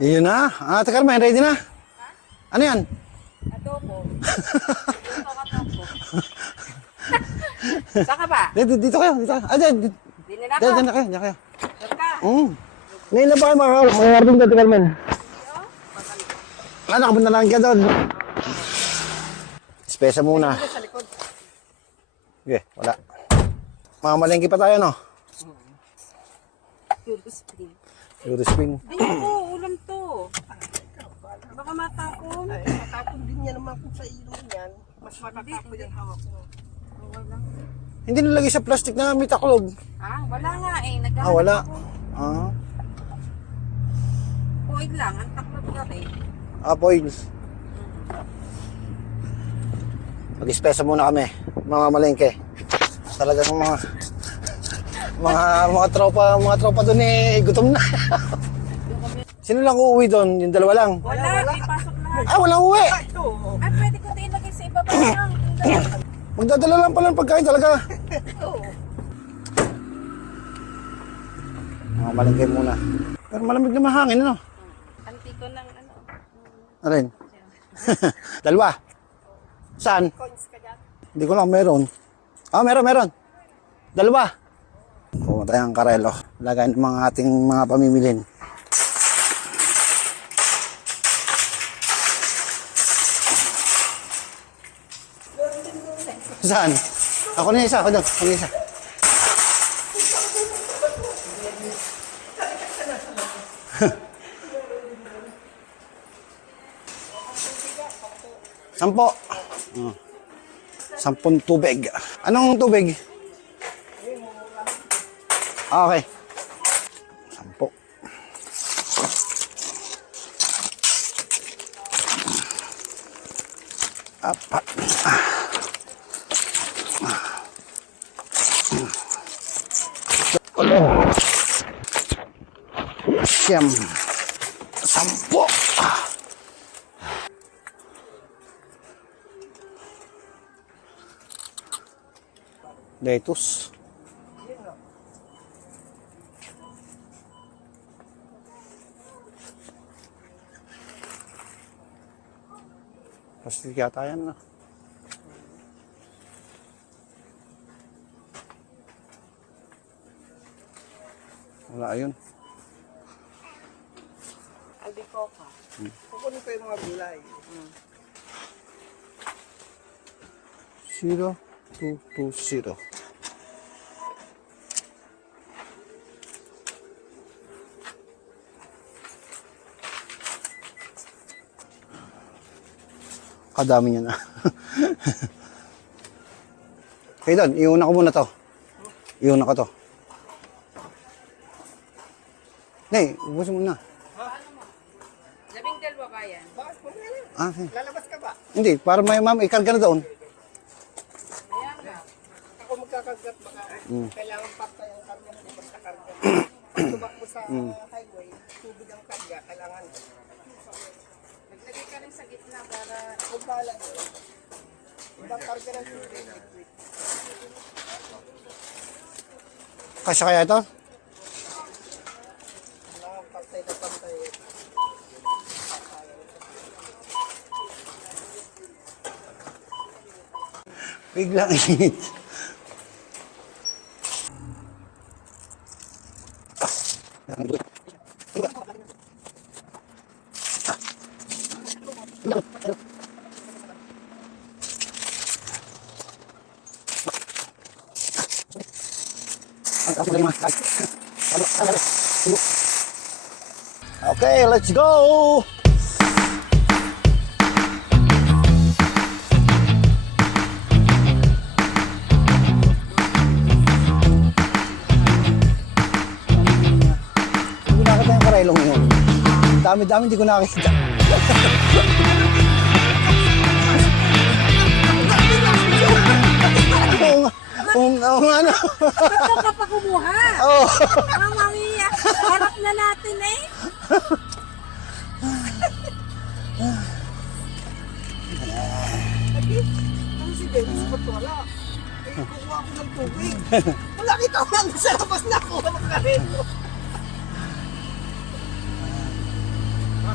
Yun na. Ate Carmen, ready na? Ano yan? Adobo. Adobo. Saka ba? Dito kayo, dito kayo. Dito. Dili na Diyan ka. na kayo, diyan kayo. Saka. Ngayon na ba kayo mga harding Ate Carmen? Nakapunta na lang ka doon. Spesa muna. Sa likod. Okay, wala. Mamalengke pa tayo, no? Eurospin. Di ko, ulam to. Baka matapon. Matapon din yan naman kung sa ilong yan. Mas matatapon yung hawak ko. Wala. Hindi nalagay sa plastic na mitaklob. Wala nga eh. Naghahanap Wala. ako. Ah, Kuwait lang. Ang taklot ka eh. foils. Mag-spesa muna kami. Mga malengke. Talagang mga tropa doon eh, gutom na. Sino lang uuwi doon? Yung dalawa lang? Wala. May pasok lahat. Walang uwi. Pwede ko din lagay sa iba pa lang. Magdadala lang pala ng pagkain talaga. Mga malengke muna. Pero malamig na mahangin, ano? Antiko ng ano. Ano rin? Dalawa. Saan? Hindi ko lang meron. Meron. Dalawa. Pumunta yung karelo. Lagay ng mga ating mga pamimilin. Saan? Ako na isa. Ako na isa. Sampo. 10 tubig. Anong tubig? Okay. 10. Apat. Siyam. 10. Lettuce. Plastic yata yan, no? Wala yun. Albicocca. Kukunin ko yung mga gulay. 0220. Kadami niya na. Okay, Don, iuna ko muna to. Iuna ko to. Nay, ubusin mo na. 12 ba yan? Bakit mo nga lang? Okay. Lalabas ka ba? Hindi, para may ma'am, ikarga na doon. Ayan nga. Ako magkakagat baka kailangan pakta yung karga na di basta karga. Tumakbo sa highway, tubig ang karga, kailangan. Naglagay ka rin sa gitna para Kung bahala yun, ibang karga ng tubig. Kasya kaya ito? Kailangan pantay na pantay. Biglang init. Okay, let's go! Hindi nakita yung karelong yun. Dami-dami hindi ko nakita. Ano? Ba't ka pa kumuha? Oh. Mami, harap na natin eh. Ano si Dennis, ba't wala? Eh, kukuha ko ng tubig. Wala kita ko lang sa labas na ako. Makarito.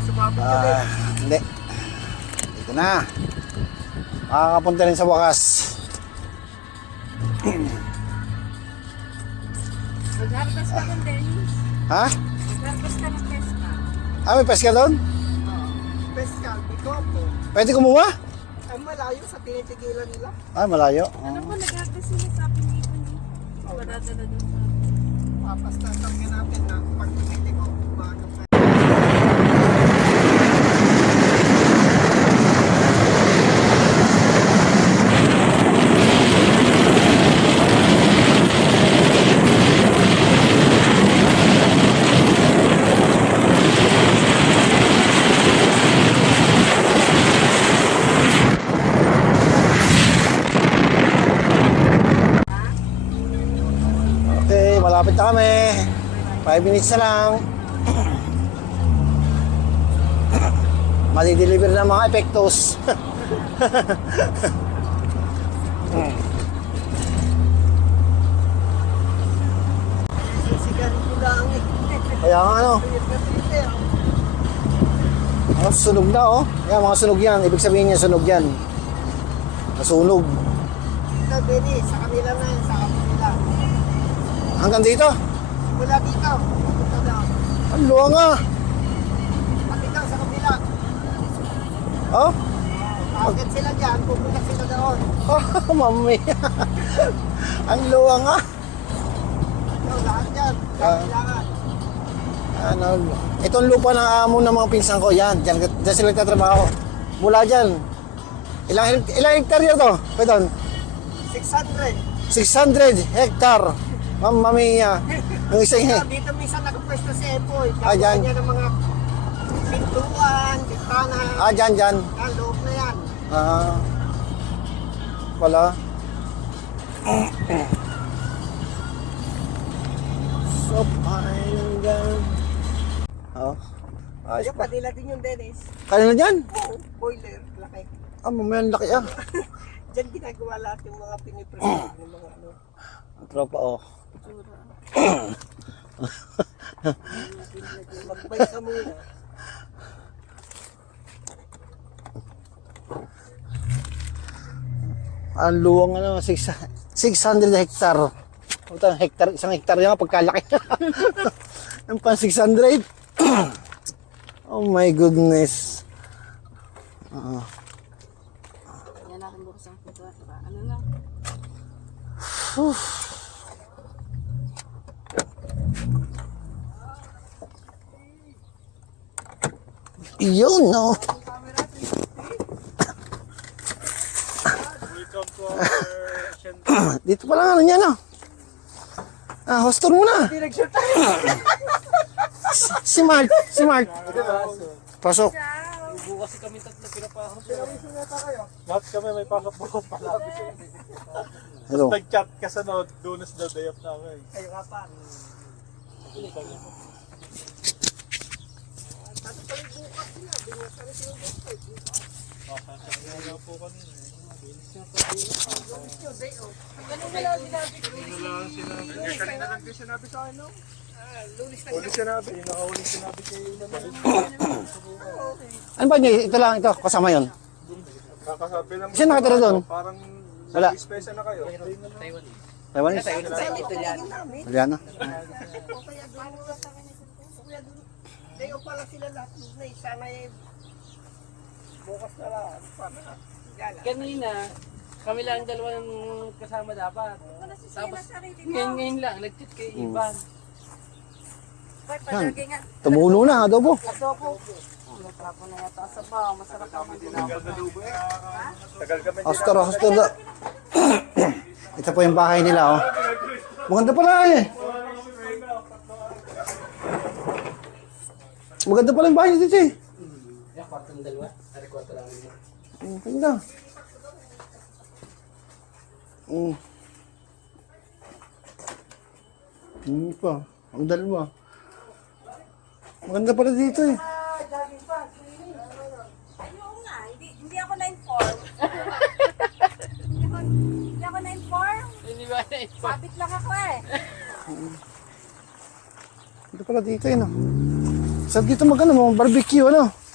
sumabot ka din. Hindi. Dito na. Makakapunta rin sa wakas. Mag-harvest ka ng Dennis. Ha? Mag-harvest ka ng Pesca. May peska doon? Pescal, di ko po. Pwede kumuha? Ang malayo sa tinitigilan nila. Malayo. Alam mo, nag-harvest sila sa akin dito ni. Padadala doon sa... Papastasan natin na pag pinili ko, umaga pa. Okay, malapit na kami. 5 minutes na lang. Mali-deliver ng mga epektos. Sisigarin ko lang eh. Kaya nga ano, Pwede na pwede sunog na oh. Yan, mga sunog yan. Ibig sabihin niya sunog yan. Nasunog. Dito, Benny, sa kanila na yun, sa kanila. Hanggang dito. Mula dito, pupunta doon. Ang luwang nga. Pati daw sa kabila. Oh, Agad sila dyan, pupunta sila doon. oh mami. Ang luwang nga. Ito, lahat dyan. Kailangan. Ano, itong lupa ng amo ng mga pinsan ko, yan. Diyan sila nagtatrabaho. Mula dyan. Ilang hektar yun to? Pwede 600. 600 hektar. Mamma mia. Ang isang Dito minsan nakapwesto si Epoy. Ah, dyan. Gagawa niya ng mga pintuan, bintana. dyan. Yan, loob na yan. Wala. So, pakinggan. Oh. Ayos Yung pa. kanila din yung Dennis. Kanina dyan? Oo, boiler, laki. Mamaya ang laki ah. Diyan ginagawa lahat yung mga pinipresent ng mga ano. Ang tropa oh. Magbay ka muna. Ang luwang ano, 600 hektar. Isang hektar yan pagkalaki. Ang pan 600. Oh my goodness. Yan natin bukas ang pito. Ano na? Yun no. Dito pa lang ano niya no. Hostor muna. Si Mark. Pasok. Bukas kami tatlo pinapasok. Lahat kami may pasok bukas pala. Hello. Nag-chat ka sa Dunas daw day off namin. Kayo nga pa. Kanina lang din sinabi sa ano? Huli sinabi. Pinakahuli sinabi kayo naman. Ano ba niya? Ito lang ito. Kasama yun. Kakasabi lang. Sino nakatira doon? Parang Wala. special na kayo. Taiwanese? Aliana? Dayo pala sila lahat na sana eh. Bukas na lang. Gala. Kanina, kami lang dalawang kasama dapat. Tapos, ngayon lang, nag-chat kay Ivan. Ay, palagi nga. Tumulo na, adobo. Adobo. Natrapo na yata sa baw. Masarap ang Tagal kami. Hostor. Ito po yung bahay nila, oh. Maganda pala eh. Maganda pala yung bahay nito eh. Kwartong dalawa, ari kwarto lang. Ang ganda. Pa. Ang dalawa. Maganda pala dito eh. Ayun nga, hindi ako na-inform. Hindi ako na-inform. Hindi ba na Sabit lang ako eh. Ganda pala dito eh, no? Sa dito magano, barbecue, ano?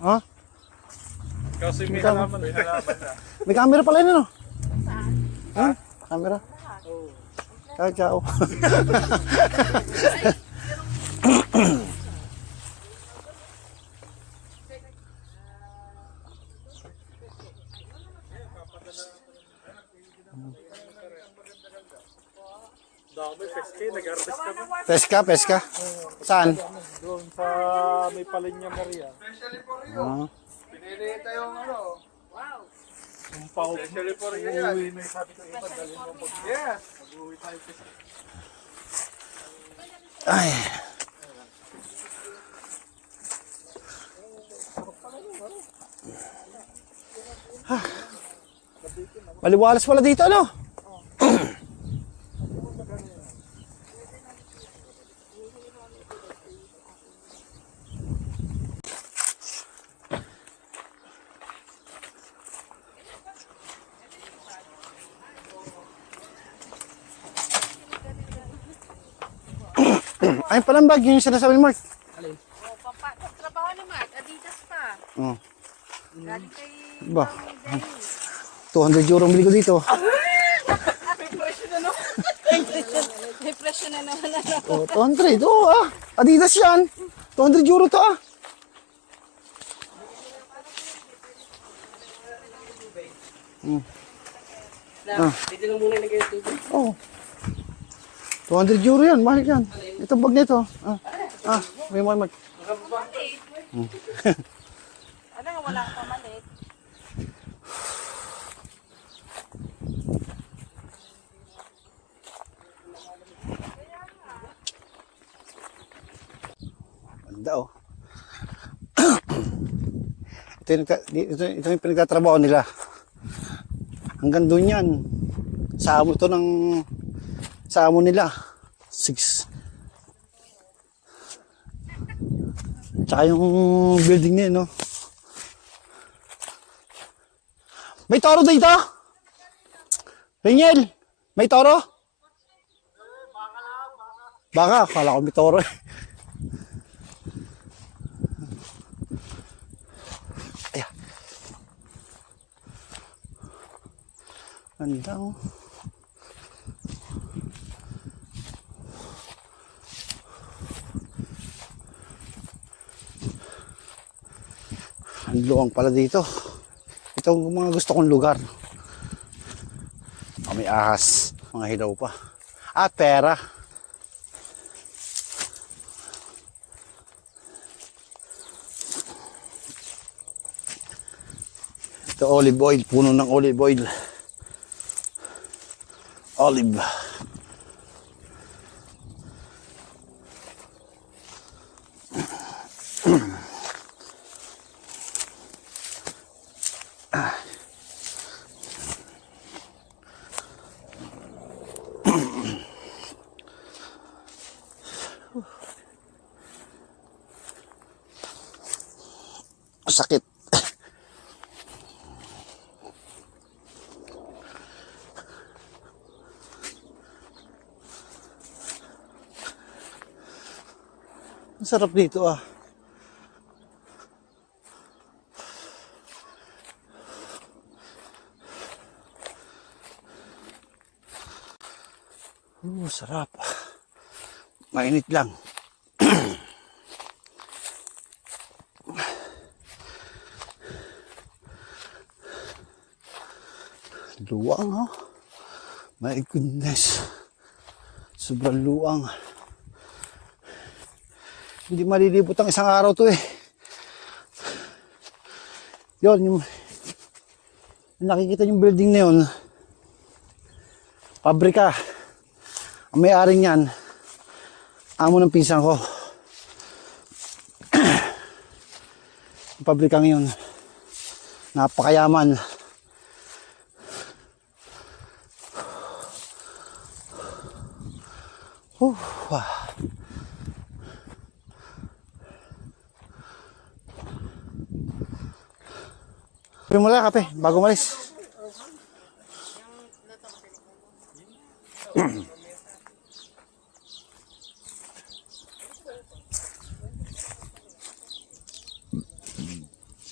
Ha? Kasi may halaman na. May camera pala yun, ano? Ha? Camera? Ciao, ciao. Dami, peske, nag-harvest kami. Peska. Saan? Doon sa may Palinya Maria. Ah. Pinilita yung ano. Yung pao. Especially for you yan. Uwi na sabi ko, iba dalhin mo pag... Yes. Mag-uwi tayo peske. Ay. Maliwalas pala dito, ano? Ay, palang bag, yun yung sinasabi ni Mark. Trabaho ni Mark, Adidas pa. Oh. Galing kay Ba? Mami Dennis. 200 euro ang bili ko dito. May presyo na naman ano. Oh, 200. Oo, Adidas yan. 200 euro to, Dito lang muna ilagay yung tubig. Oh. 200 euro yan, mahal yan. Ito bag nito. May Mark. Ano nga, wala kang pamalit. Ganda, oh. ito yung pinagtatrabaho nila. Hanggang doon yan. Sa amo to ng... Sa amo nila. 6. Tsaka yung building niya, no? May toro dito? Ringel, may toro? Baka, akala ko may toro eh. Ayan. Ganda, oh. Ang luwang pala dito. Ito ang mga gusto kong lugar. May ahas, mga hilaw pa. At pera. Ito olive oil, puno ng olive oil. Olive. Sakit. Ang sarap dito, ah. Sarap. Mainit lang. Luwang, oh. My goodness. Sobrang luwang. Hindi malilibot ang isang araw to eh. Yun, yung nakikita yung building na yun. Pabrika. Ang may-ari niyan, amo ng pinsan ko. Ang pabrikang yun. Napakayaman. Wow. Kape muna, kape, bago malis.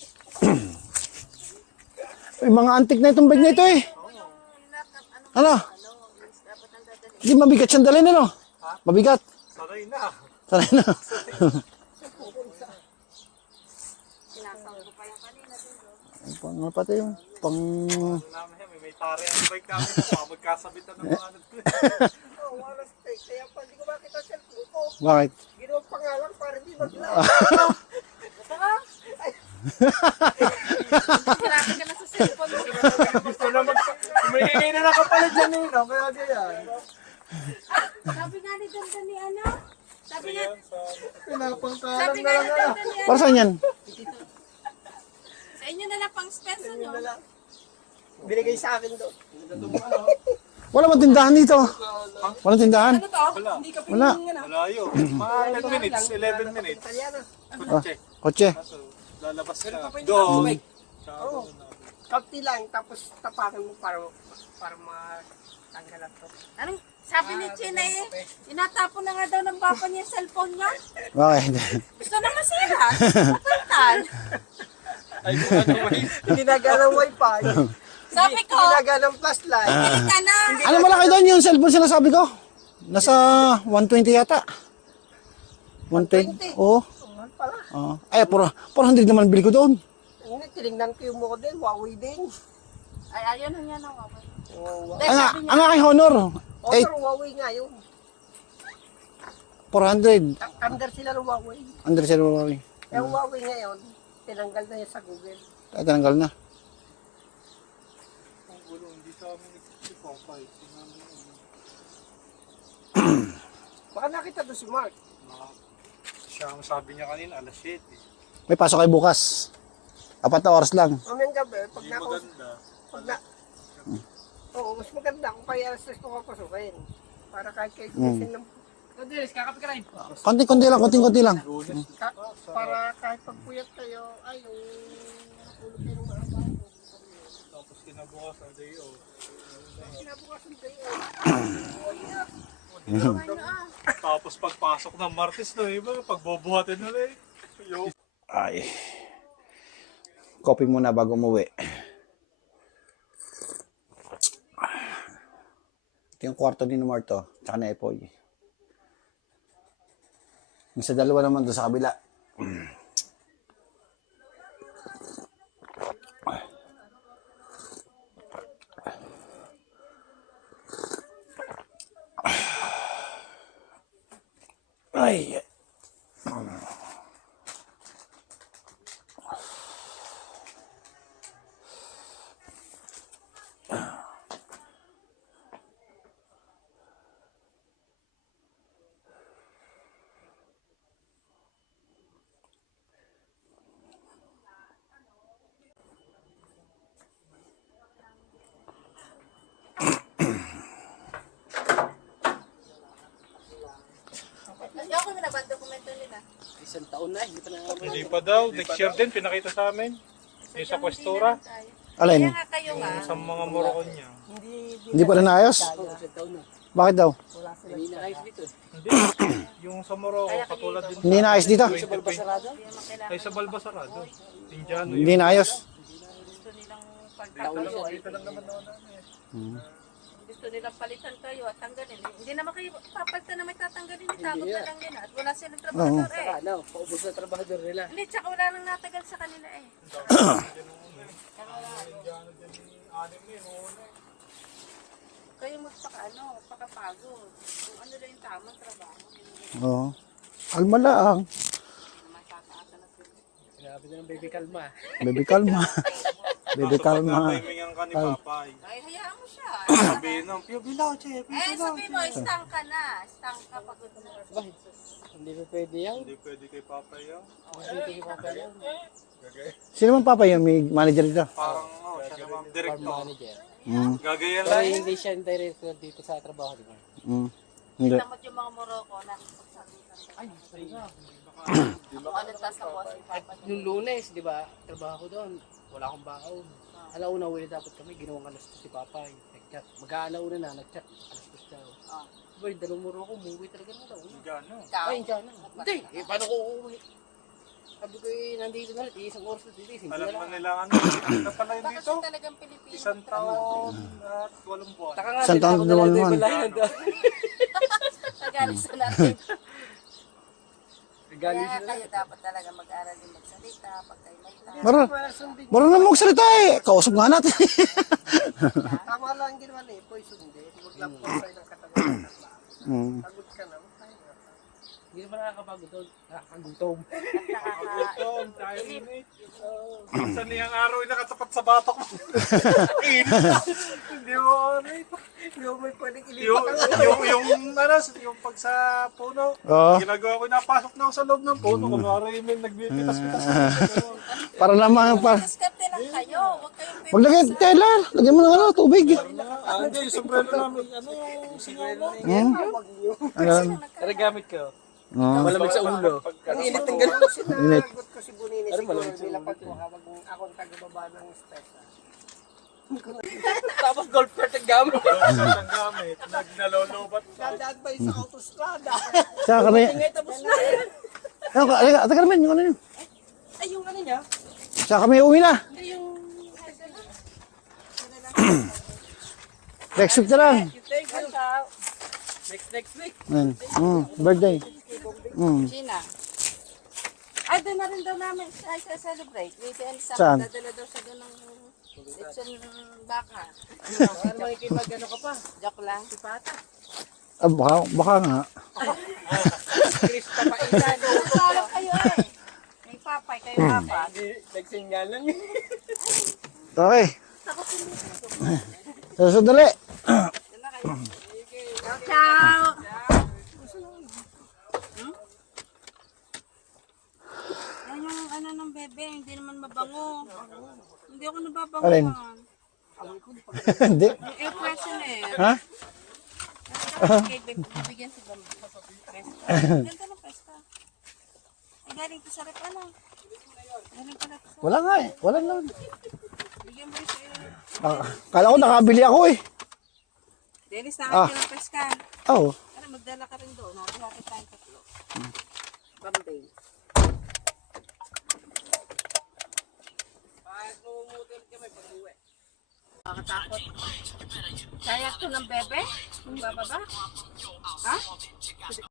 yung mga antik na itong bag na ito eh. Ano? Hindi mabigat siyang dalhin, ano? Mabigat. Saray na. Sanay na. Pang ano pa tayo? Pang... Namin may tari ang bike namin. Magkasabitan ng mga ano. Oo, walang steak. Kaya pa, hindi ko makita cellphone ko. Bakit? Ginawa pa nga lang para hindi maglaw. Grabe ka na sa cellphone mo. Gusto na humihingi na ng kapalit dyan eh. No? Kaya ganyan. Sabi nga ni Ganda ni ano? Sabi nga, Pinapangkalan sabi na nga lang ni na. Ganda ni ano? Para saan yan? Sa inyo na lang pang spesa nyo. Binigay sa akin doon. Wala bang tindahan dito? Walang tindahan? Ano to? Hindi ka Wala. Malayo. Mga 10 minutes, 11 minutes. Italiano. Kutse. Kotse. Kaso, lalabas ka. Doon. Oo. Kaunti lang, tapos tapakan mo para matanggalan to. Anong sabi ni China eh? Tinatapon na nga daw ng papa niya yung cellphone niya. Bakit? Gusto na masira. Matantal. Ay, ano ba yun? Hindi na ganang wifi. Sabi ko, Hindi na ganang flashlight. bili ka na. Ano malaki doon yung cellphone sinasabi ko? Nasa 120 yata. 120? Oo. Mahal pala. Ay, 400 naman bili ko doon. Hindi, tinignan ko yung mukha din. Huawei din. Ay, ayun na yan ang okay. Oo. Ang aking Honor, Oh, pero Huawei nga yun. 400. Under sila ng Huawei. Under sila Huawei. Yung Huawei ngayon, tinanggal na yun sa Google. Ay, tinanggal na. Ang gulo, hindi sa amin nagpapay. Baka nakita doon si Mark. Siya ang sabi niya kanina, alas 7. May pasok kayo bukas. 4 na oras lang. Mamayang gabi, pag Hindi maganda. pag na, oo, mas maganda kung kaya alas 3 ko papasukin. Para kahit kayo gumising ng, Andres, kakape ka rin. Konti-konti lang, konti-konti lang. Lunes. para kahit pagpuyat kayo, ay, yung nakatulog kayo ng maaga. Tapos kinabukas ang day off. Kinabukasan kayo. Tapos pagpasok ng Martes no, iba, pagbobuhatin ulit. Yo. Ay. Kopi muna bago umuwi. Ito yung kwarto ni Marto, tsaka ni Epoy. Yung sa dalawa naman doon sa kabila. Ay. Ayoko na ba ang dokumento nila? Isang taon na, hindi pa na Hindi pa daw, next year din, pinakita sa amin. Yung sa kwestura, Alin? Kaya nga kayo nga. sa mga Moroccan niya. Hindi pa rin naayos? isang taon na. Bakit daw? Hindi na ayos dito. Hindi, yung sa Morocco, katulad din Hindi naayos dito? Sa Balbasarado? ay sa Balbasarado. Indiano Hindi naayos? Gusto nilang Taon na pagkakayo. po. lang naman naman namin. Gusto nilang palitan kayo at tanggalin. Hindi naman kayo papalitan na may tatanggalin. Takot na lang nila. At wala silang trabahador eh. Ano, paubos na trabahador nila. Hindi, tsaka wala nang natagal sa kanila eh. Kayo magpakapagod. Kung ano lang yung tamang trabaho. Oo. Almalaang. Naman tataasa na sila. Sinabi na ng baby kalma. Baby kalma. Baby kalma. Timingan ka ni Papay. Ay, hayaan mo siya. Sabihin nung, Pio Bilaw, che, Eh, sabihin mo, stang ka na. Stang ka pagod na. Bakit? Hindi pa pwede yan. Hindi pwede kay Papay yan. Hindi pwede pa pala yan. Sino man papa yung may manager dito? Parang, siya naman, Farm director. manager. Gagayan Pero lang yun. hindi siya yung director dito sa trabaho, di ba? Hindi. Tamad yung mga Morocco na pagsabitan. Ay, Kung ano tas sa boss yung papa niya. nung Lunes, di ba, trabaho ko doon. Wala akong baon. Alauna uwi dapat kami, ginawang alas 2 si Papay. Nag-chat. Mag-aalauna na, nag-chat. Alas 2 daw. Ah. Boy, dalawang muro ako, umuwi talaga na daw. Indiano. Ikaw? Ay, dyan na. Hindi, eh, paano ko uuwi? Sabi ko eh, nandito na rin, isang oras na dito. Alam na nila ano, na pala yun Baka dito. siya talagang Pilipino. Isang taon at 8 buwan. Taka nga, Isang taon ako na naman. balayan doon. Nagalis na natin. Galing Kaya sila. kayo dapat talaga mag-aral din magsalita pag kayo may tao. Marunong mo magsalita eh. Kausap nga natin. Tama lang ang ginawa niya, poison din. Huwag lang po sa'yo ng katawan. Mm. Pagod ka na, tayo na. Hindi naman nakakapagod doon. Nakakagutom. Gutom, dahil init. Minsan niyang araw ay nakatapat sa batok mo. Init. Hindi mo ano ito. Yung may pwedeng Yung, ilipat yung pag sa puno, Oo. ginagawa ko, napasok na ako sa loob ng puno. Kunwari may nagbibitas-bitas. Para naman, Diskarte lang kayo. Huwag kayong maglagay tela. Lagyan mo ng ano, tubig. Hindi, yung sombrero namin, ano yung singaw mo? Hmm? Ano? Ano gamit ko? Oh. Malamig sa ulo. Ang init ng gano'n. Init. Sinagot ko si Bunini siguro. Nilapag ko habang akong taga-baba ng stress. Tapos golf cart ang gamit. Ang gamit, nagnalolobat. Dadaan ba yung sa autostrada? Tsaka kami. Tapos na. Ano, Ate Carmen, yung ano yun. Ay, yung ano niya? Tsaka kami uwi na. Hindi yung... Next week na lang. Thank you. Next week. Ayan. Birthday. Gina. Ay, doon na rin daw namin ay celebrate. Weekend sa Saan? dadala daw siya doon ng lechon baka. Para makikipag ano ka pa. Joke lang. Ah, baka nga. Chris papailan. Kasama kayo eh. May papay, kayo papa. Nagsinyal lang yun. Okay. Sandali. Doon na kayo. Ciao! Yan yung ano ng bebe, hindi naman mabango. Hindi ako nababango. Alin? Hindi. Yung air freshener. Ha? Okay, bibigyan si Bam. Ganda ng pesta. Ay, galing ko sa rep, ano? Galing pala ko sa... Wala nga eh. Wala lang. Bigyan mo rin sa... Kala ko nakabili ako eh. Dennis, nakakita ng peska. Oo. Ano, magdala ka rin doon. Hati-hati tayong tatlo. Bombay. Nakakatakot. Kaya ko ng bebe? Kung bababa? Ha?